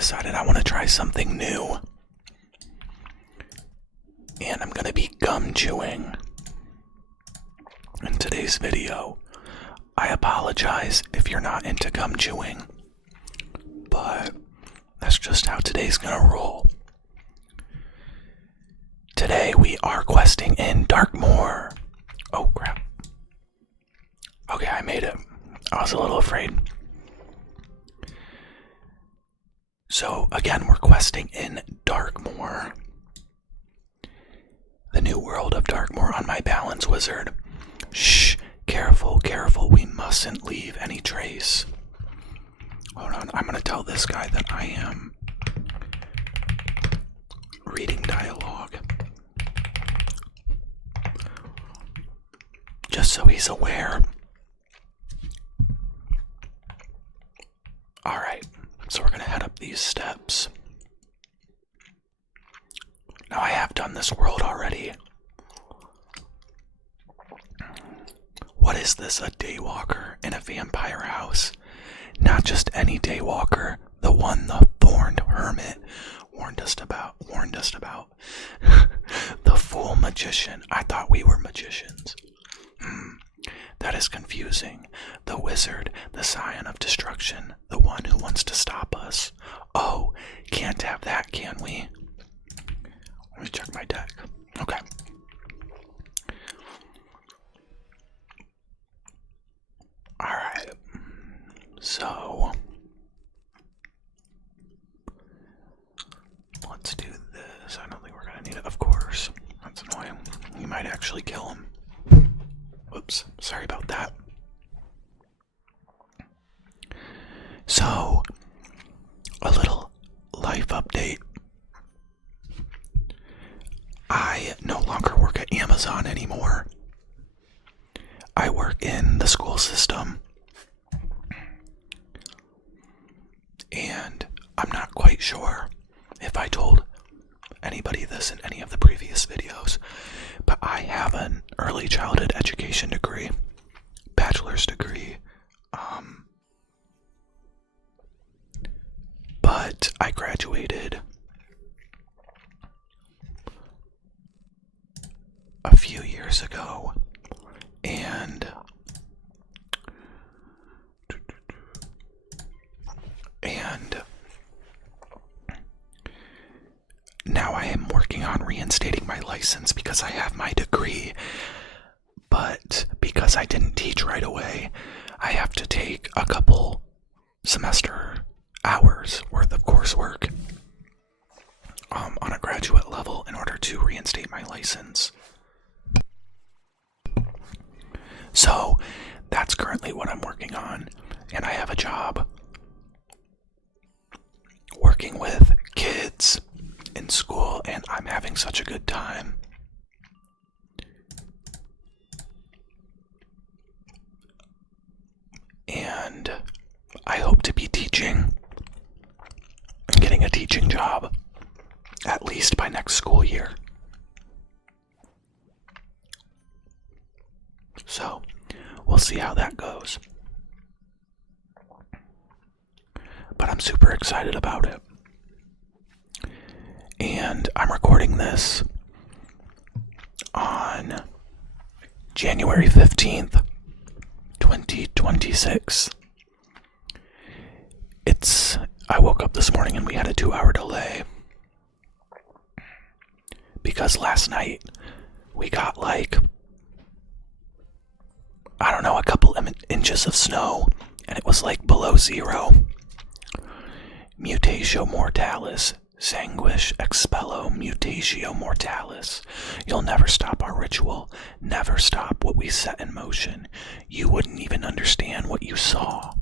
decided I want to try something new. And I'm going to be gum chewing in today's video. I apologize if you're not into gum chewing, but that's just how today's going to roll. Today we are questing in Darkmoor. Oh crap. Okay, I made it. I was a little afraid. So again, we're questing in Darkmoor. The new world of Darkmoor on my balance wizard. Shh, careful, careful, we mustn't leave any trace. Hold on, I'm gonna tell this guy that I am reading dialogue. Just so he's aware. Alright, so we're gonna head up these steps. Now I have done this world already. What is this, a daywalker in a vampire house? Not just any daywalker, the one the thorned hermit warned us about. The fool magician. I thought we were magicians. That is confusing. The wizard, the scion of destruction, the one who wants to stop us. Oh, can't have that, can we? Let me check my deck. Okay. Alright. So let's do this. I don't think we're gonna need it, of course. That's annoying. We might actually kill him. Whoops, sorry about that. So, a little life update. I no longer work at Amazon anymore. I work in the school system. And I'm not quite sure if I told anybody this in any of the previous videos, but I have an early childhood education degree, bachelor's degree, but I graduated a few years ago, and now I am working on reinstating my license because I have my degree, but because I didn't teach right away, I have to take a couple semester hours worth of coursework on a graduate level in order to reinstate my license. So that's currently what I'm working on, and I have a job working with kids in school, and I'm having such a good time. And I hope to be teaching and getting a teaching job at least by next school year. So we'll see how that goes. But I'm super excited about it. And I'm recording this on January 15th, 2026. I woke up this morning and we had a 2-hour delay. Because last night we got a couple inches of snow, and it was below zero. Mutatio mortalis. Sanguish expello mutatio mortalis. You'll never stop our ritual, never stop what we set in motion. You wouldn't even understand what you saw.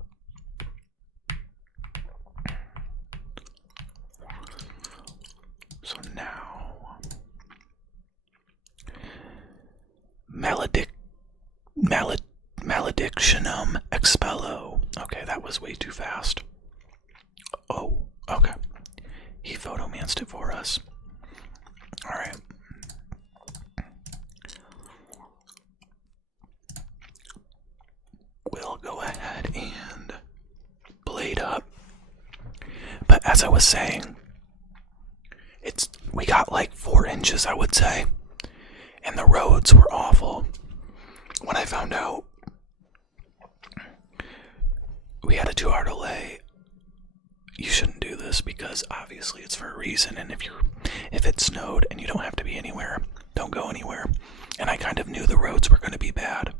So now, maledictionum expello. Okay, that was way too fast. Oh, okay. He photomanced it for us. Alright. We'll go ahead and blade up. But as I was saying, we got like 4 inches, I would say, and the roads were awful. When I found out we had a 2-hour delay, you shouldn't do this because obviously it's for a reason, and if it snowed and you don't have to be anywhere, don't go anywhere. And I kind of knew the roads were going to be bad.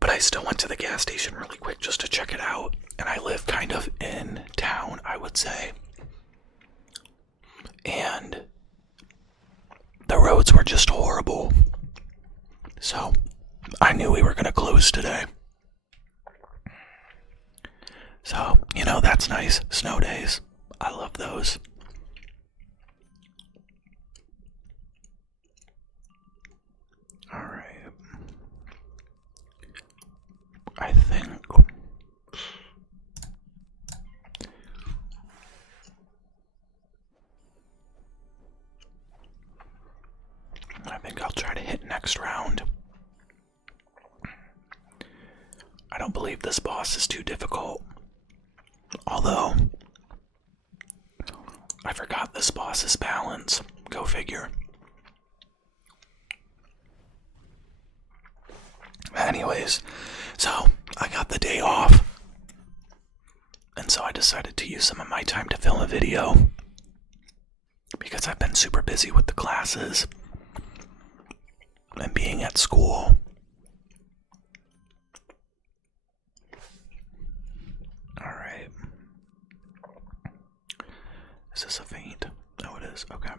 But I still went to the gas station really quick just to check it out, and I live kind of in town, I would say. And the roads were just horrible. So I knew we were going to close today. So, that's nice. Snow days. I love those. Alright. I think I'll try to hit next round. I don't believe this boss is too difficult. Although, I forgot this boss's balance. Go figure. Anyways, so I got the day off. And so I decided to use some of my time to film a video. Because I've been super busy with the classes and being at school. Alright. Is this a feint? Oh, it is. Okay.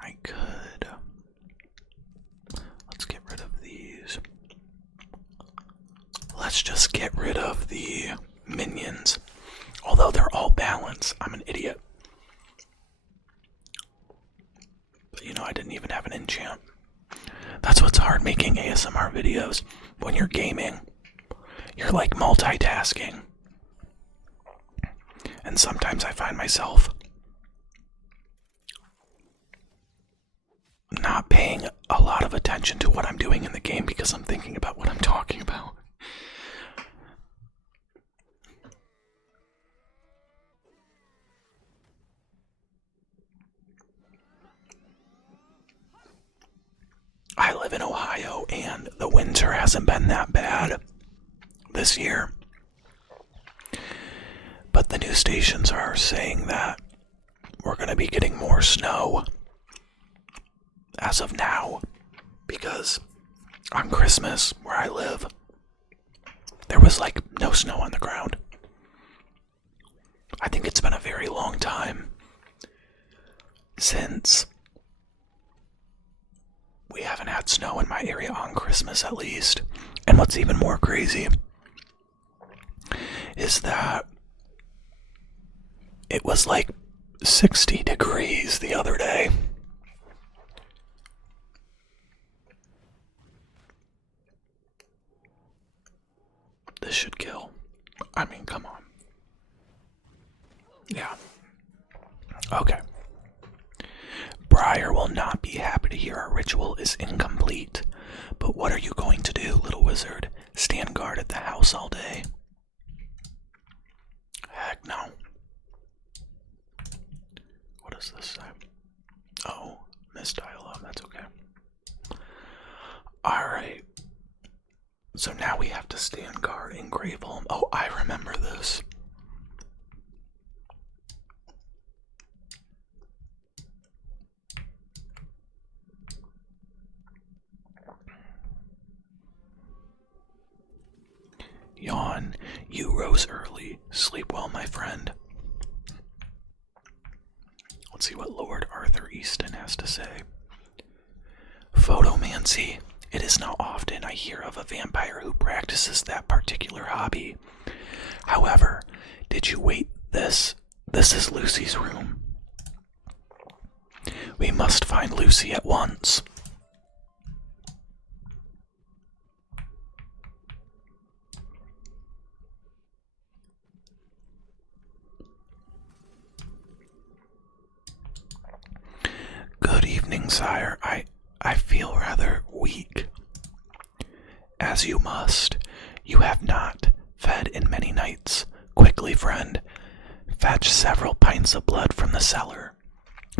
I could. Let's get rid of these. Let's just get rid of the minions. Although they're all balanced. I'm an idiot. But I didn't even have an enchant. That's what's hard making ASMR videos. When you're gaming, you're like multitasking. And sometimes I find myself not paying a lot of attention to what I'm doing in the game because I'm thinking about what I'm talking about. I live in Ohio and the winter hasn't been that bad this year. But the news stations are saying that we're going to be getting more snow as of now, because on Christmas, where I live, there was like no snow on the ground. I think it's been a very long time since we haven't had snow in my area on Christmas, at least. And what's even more crazy is that it was like 60 degrees the other day. This should kill. I mean, come on. Yeah. Okay. Briar will not be happy to hear our ritual is incomplete. But what are you going to do, little wizard? Stand guard at the house all day? Heck no. What does this say? Oh, misdialogue. That's okay. Alright. So now we have to stand guard in Graveholm. Oh, I remember this. Yawn, you rose early. Sleep well, my friend. Let's see what Lord Arthur Easton has to say. Photomancy. It is not often I hear of a vampire who practices that particular hobby. However, did you wait this? This is Lucy's room. We must find Lucy at once. Good evening, sire. I feel rather weak. as you must. You have not fed in many nights. Quickly, friend, fetch several pints of blood from the cellar.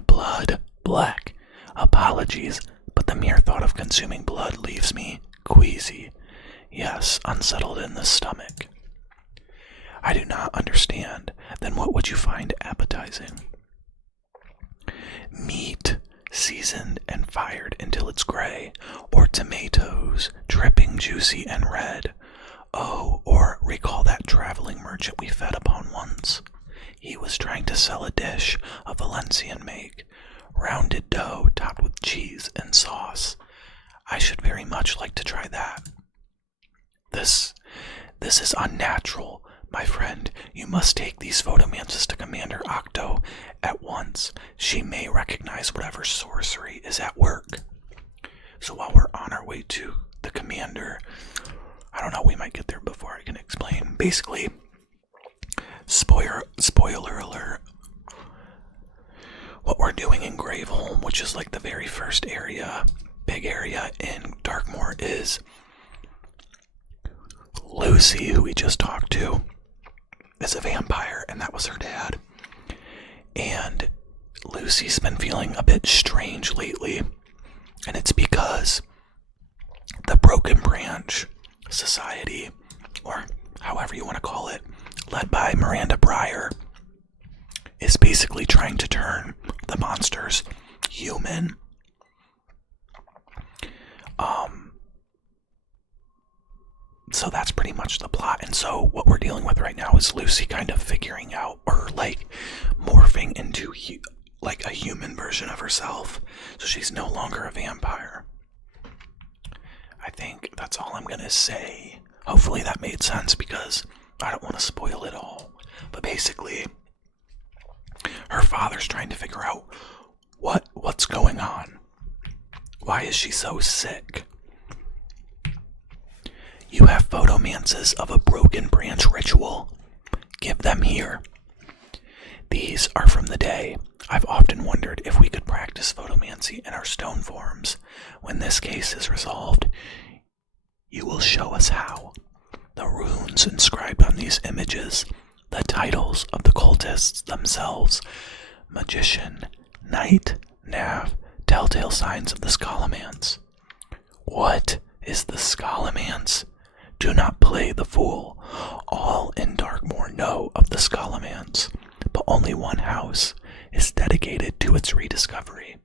Blood, black. Apologies, but the mere thought of consuming blood leaves me queasy. Yes, unsettled in the stomach. I do not understand. Then what would you find appetizing? Meat, seasoned and fired until it's gray, or tomatoes, dripping juicy and red. Oh, or recall that traveling merchant we fed upon once. He was trying to sell a dish of Valencian make, rounded dough topped with cheese and sauce. I should very much like to try that. This is unnatural, my friend. You must take these photomancies to Commander Octo at once. She may recognize whatever sorcery is at work. So while we're on our way to the commander, I don't know, we might get there before I can explain. Basically, spoiler alert, what we're doing in Graveholm, which is like the very first area, big area in Darkmoor, is Lucy, who we just talked to, is a vampire, and that was her dad. And Lucy's been feeling a bit strange lately, and it's because the Broken Branch Society, or however you want to call it, led by Miranda Breyer, is basically trying to turn the monsters human. So that's pretty much the plot. And so what we're dealing with right now is Lucy kind of figuring out, or like morphing into like a human version of herself. So she's no longer a vampire. I think that's all I'm gonna say. Hopefully that made sense, because I don't want to spoil it all. But basically, her father's trying to figure out what's going on. Why is she so sick? You have photomancies of a broken branch ritual. Give them here. These are from the day. I've often wondered if we could practice photomancy in our stone forms. When this case is resolved, you will show us how. The runes inscribed on these images, the titles of the cultists themselves, magician, knight, nav, telltale signs of the Scholomance. What is the Scholomance? Do not play the fool. All in Darkmoor know of the Scholomance, but only one house is dedicated to its rediscovery.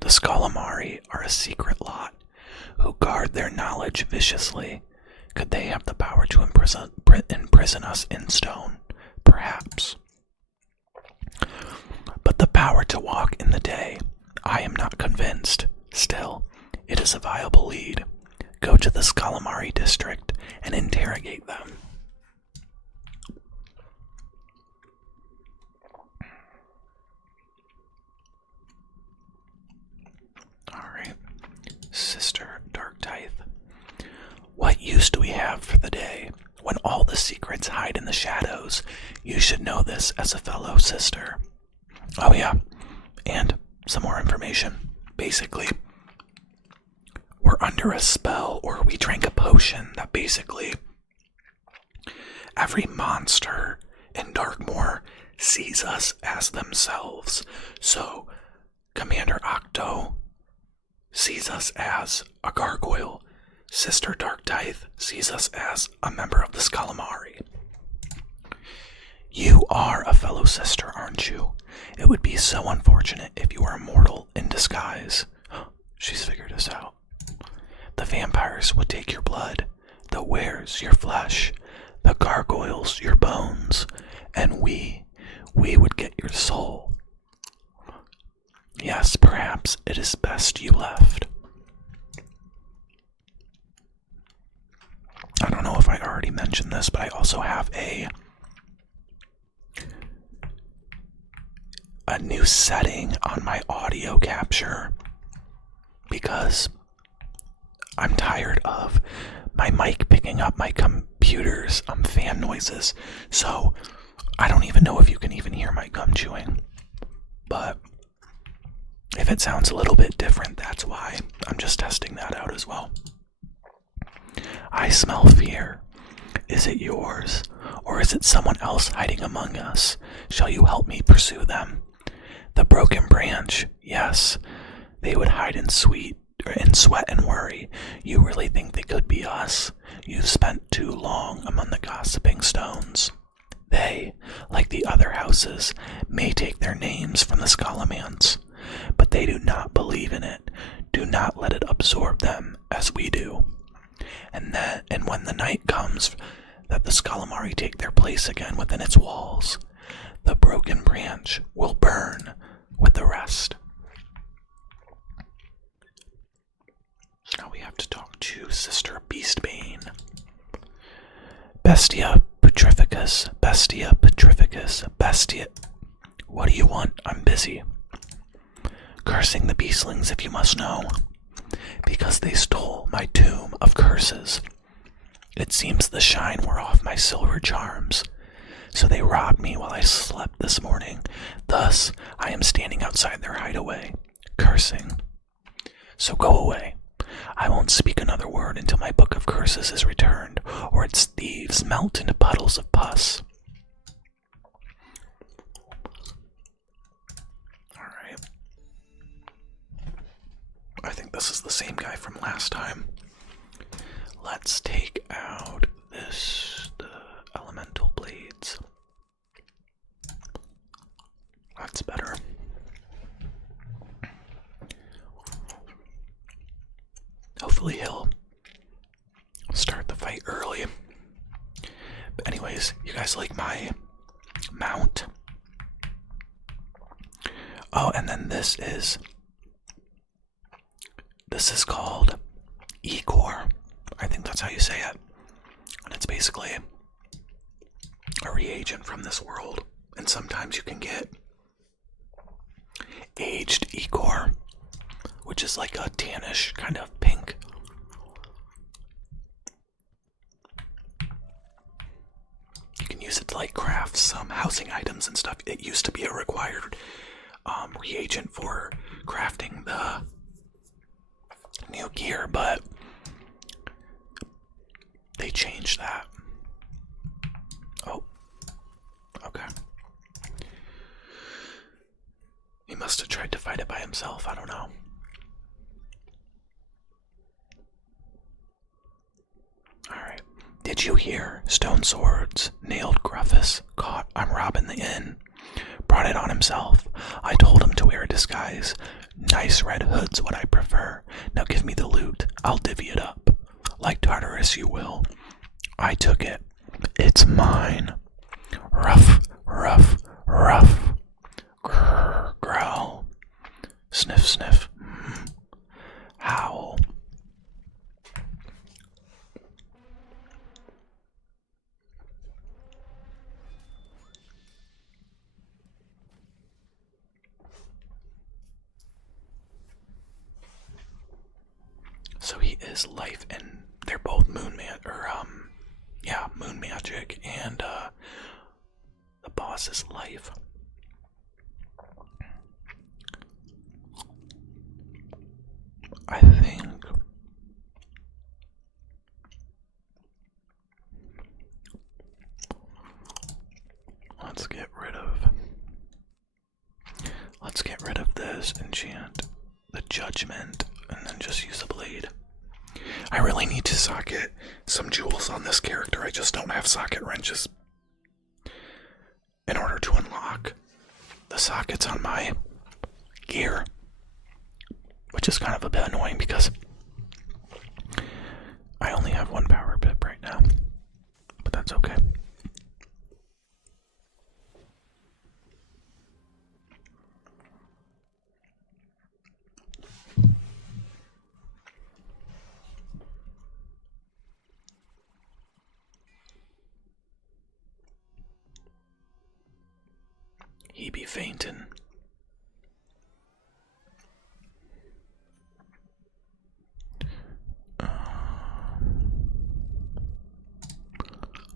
The Scolomari are a secret lot who guard their knowledge viciously. Could they have the power to imprison us in stone? Perhaps. But the power to walk in the day, I am not convinced. Still, it is a viable lead. Go to the Scolomari district and interrogate them. Alright. Sister Darktithe. What use do we have for the day? When all the secrets hide in the shadows, you should know this as a fellow sister. Oh yeah, and some more information. Basically, we're under a spell, or we drank a potion that basically every monster in Darkmoor sees us as themselves. So Commander Octo sees us as a gargoyle. Sister Darktithe sees us as a member of the Scolomari. You are a fellow sister, aren't you? It would be so unfortunate if you were immortal in disguise. She's figured us out. The vampires would take your blood, the wares your flesh, the gargoyles your bones, and we would get your soul. Yes, perhaps it is best you left. I don't know if I already mentioned this, but I also have a new setting on my audio capture, because I'm tired of my mic picking up my computer's fan noises. So I don't even know if you can even hear my gum chewing. But if it sounds a little bit different, that's why. I'm just testing that out as well. I smell fear. Is it yours, or is it someone else hiding among us? Shall you help me pursue them? The broken branch, yes. They would hide in sweat and worry. You really think they could be us? You've spent too long among the gossiping stones. They, like the other houses, may take their names from the Scalamance, but they do not believe in it. Do not let it absorb them as we do. And when the night comes that the Scalamari take their place again within its walls, the broken branch will burn with the rest. So now we have to talk to Sister Beastbane. Bestia Petrificus, Bestia Petrificus, Bestia. What do you want? I'm busy. Cursing the beastlings, if you must know, because they stole my tomb of curses. It seems the shine wore off my silver charms, so they robbed me while I slept this morning. Thus, I am standing outside their hideaway, cursing. So go away. I won't speak another word until my book of curses is returned, or its thieves melt into puddles of pus. Alright. I think this is the same guy from last time. Let's take out the elemental blades. That's better. Hopefully he'll start the fight early. But anyways, you guys like my mount? Oh, and then this is called Ecor. I think that's how you say it. And it's basically a reagent from this world. And sometimes you can get aged Ecor, which is like a tannish kind of pink. You can use it to like craft some housing items and stuff. It used to be a required reagent for crafting the new gear, but they changed that. Oh, okay. He must have tried to fight it by himself, I don't know. Alright. Did you hear? Stone swords, nailed Gruffus, caught. I'm robbing the inn. Brought it on himself. I told him to wear a disguise. Nice red hood's what I prefer. Now give me the loot. I'll divvy it up. Like Tartarus you will. I took it. It's mine. Ruff, ruff, ruff. Grrr, growl. Sniff, sniff. Howl. So he is life, and they're both moon magic, and the boss is life. I think let's get rid of this enchant, the judgment, and then just use a blade. I really need to socket some jewels on this character. I just don't have socket wrenches in order to unlock the sockets on my gear, which is kind of a bit annoying because I only have one power pip right now, but that's okay. He be faintin'.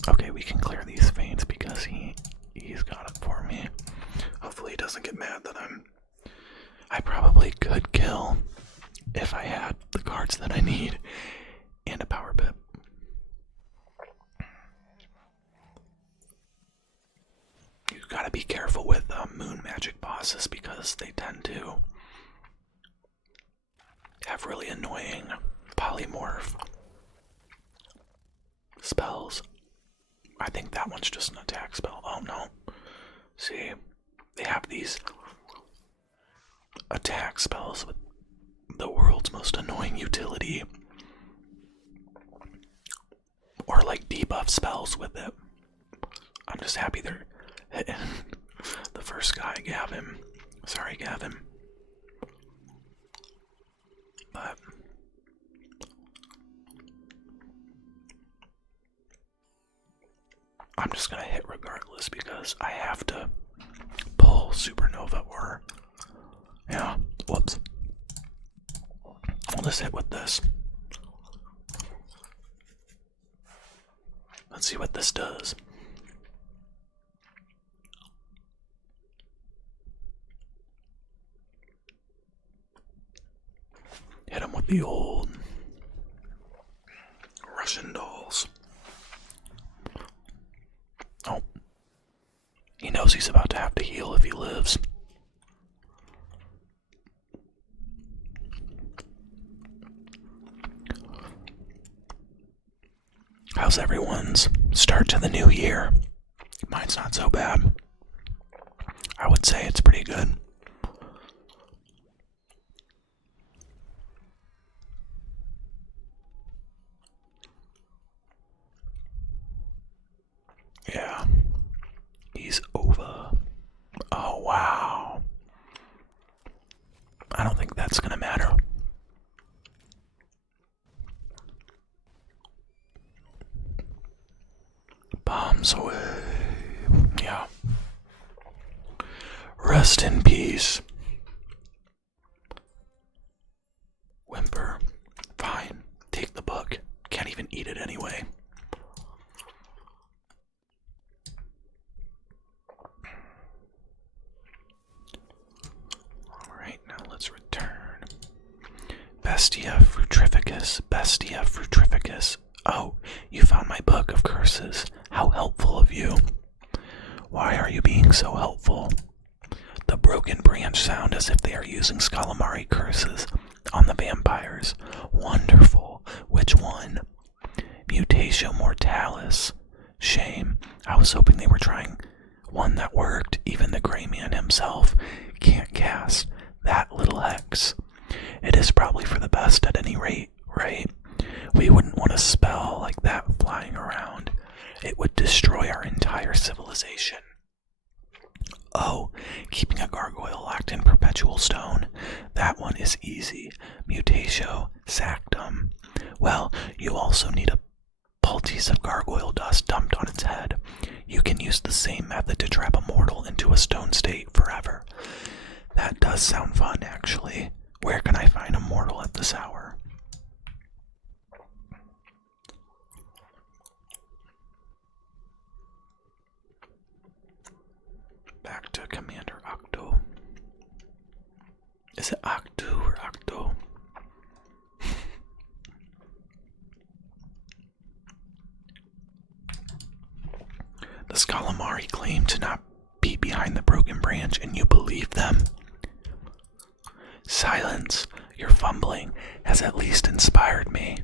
Okay, we can clear these faints because he's got it for me. Hopefully he doesn't get mad that I probably could kill if I had the cards that I need and a power pip. moon magic bosses because they tend to have really annoying polymorph spells. I think that one's just an attack spell. Oh no. See, they have these attack spells with the world's most annoying utility. Or like debuff spells with it. I'm just happy they're hitting the first guy, Gavin. Sorry, Gavin. But I'm just gonna hit regardless because I have to pull Supernova or yeah, whoops. I'll just hit with this. Let's see what this does. Hit him with the old Russian dolls. Oh. He knows he's about to have to heal if he lives. How's everyone's start to the new year? Mine's not so bad. I would say it's pretty good. Yeah. He's over. Oh, wow. I don't think that's gonna matter. Bombs away. Yeah. Rest in peace. Whimper. Fine. Take the book. Can't even eat it anyway. Alright, now let's return. Bestia frutrificus. Bestia frutrificus. Oh, you found my book of curses. How helpful of you. Why are you being so helpful? The broken branch sound as if they are using Scalamari curses on the vampires. Wonderful. Which one? Mutatio Mortalis. Shame. I was hoping they were trying one that worked. Even the Gray Man himself can't cast that little hex. It is probably for the best at any rate, right? We wouldn't want a spell like that flying around. It would destroy our entire civilization. Oh, keeping a gargoyle locked in perpetual stone. That one is easy. Mutatio Sactum. Well, you also need a poultice of gargoyle dust dumped on its head. You can use the same method to trap a mortal into a stone state forever. That does sound fun, actually. Where can I find a mortal at this hour? Back to Commander Octo. Is it Octo or Octo? The Scalamari claim to not be behind the broken branch, and you believe them? Silence. Your fumbling has at least inspired me.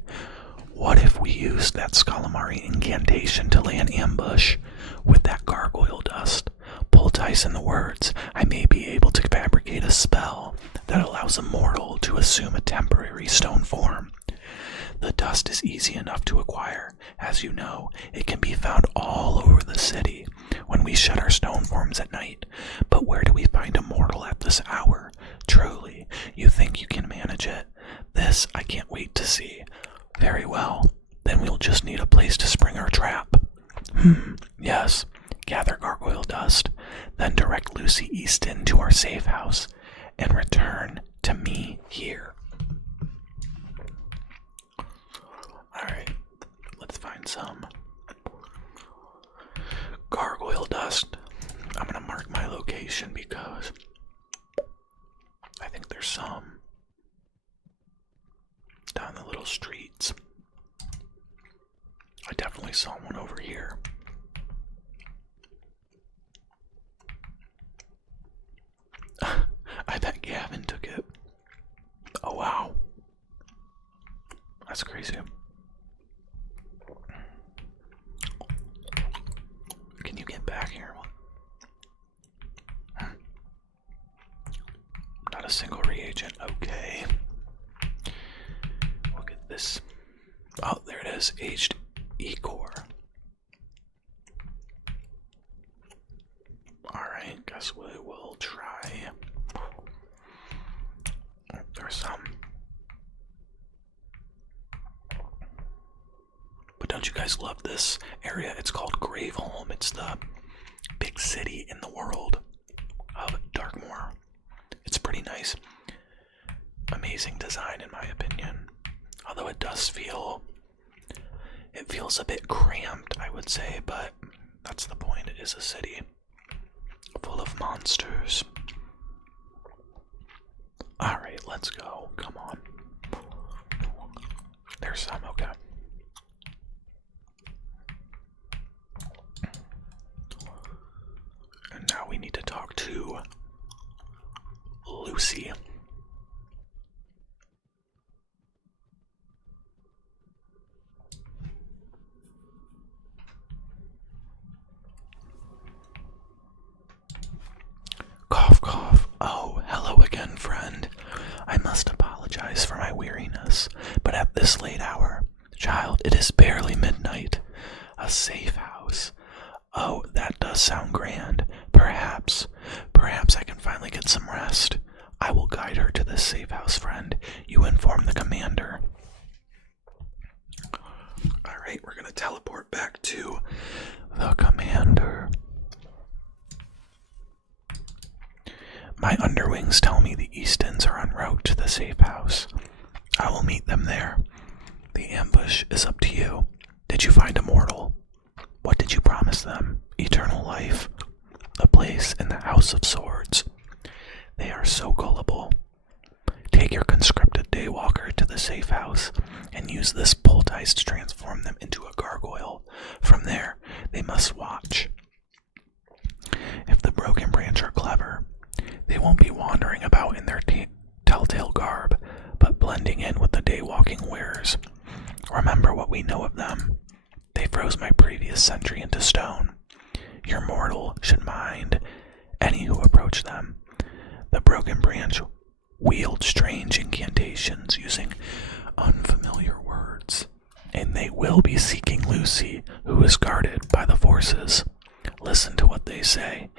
What if we used that Scalamari incantation to lay an ambush with that gargoyle dust? Poultice in the words, I may be able to fabricate a spell that allows a mortal to assume a temporary stone form. The dust is easy enough to acquire. As you know, it can be found all over the city when we shut our stone forms at night. But where do we find a mortal at this hour? Truly, you think you can manage it? This I can't wait to see. Very well. Then we'll just need a place to spring our trap. Yes. Gather gargoyle dust, then direct Lucy Easton to our safe house, and return to me here. Alright, let's find some gargoyle dust. I'm gonna mark my location because I think there's some down the little streets. I definitely saw one over here. back here. Not a single reagent. Okay. Look at this. Oh, there it is. Aged E-core. Alright, guess we will try. Oh, there's some. But don't you guys love this area? It's called Graveholm. It's the big city in the world of Darkmoor. It's pretty nice. Amazing design in my opinion. Although it does feel, it feels a bit cramped, I would say, but that's the point. It is a city full of monsters. Alright, let's go. Come on. There's some, okay. And now we need to talk to Lucy. Cough, cough. Oh, hello again, friend. I must apologize for my weariness, but at this late hour, child, it is barely midnight. A safe house. Oh, that does sound grand. Perhaps I can finally get some rest. I will guide her to this safe house, friend. You inform the commander. Alright, we're gonna teleport back to the commander. My underwings tell me the Eastons are en route to the safe house. I will meet them there. The ambush is up to you. Did you find a mortal? What did you promise them? Eternal life? A place in the House of Swords? They are so gullible. Take your conscripted daywalker to the safe house and use this poultice to transform them into a gargoyle. From there, they must watch. If the broken branch are clever, they won't be wandering about in their telltale garb, but blending in with the daywalking wearers. Remember what we know of them. They froze my previous sentry into stone. Your mortal should mind any who approach them. The broken branch wield strange incantations using unfamiliar words, and they will be seeking Lucy, who is guarded by the forces. Listen to what they say,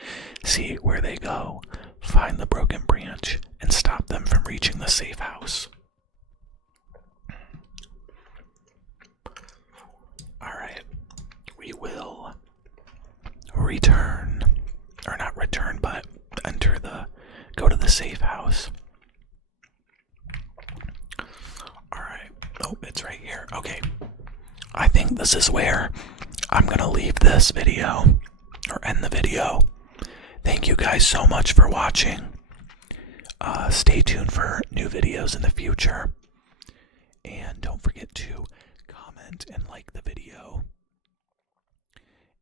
see where they go, find the broken branch, and stop them from reaching the safe house. Alright, we will return, or not return, but go to the safe house. Alright, oh, it's right here. Okay, I think this is where I'm gonna leave this video, or end the video. Thank you guys so much for watching. Stay tuned for new videos in the future. And don't forget to comment and like the video.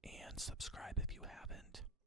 And subscribe if you haven't.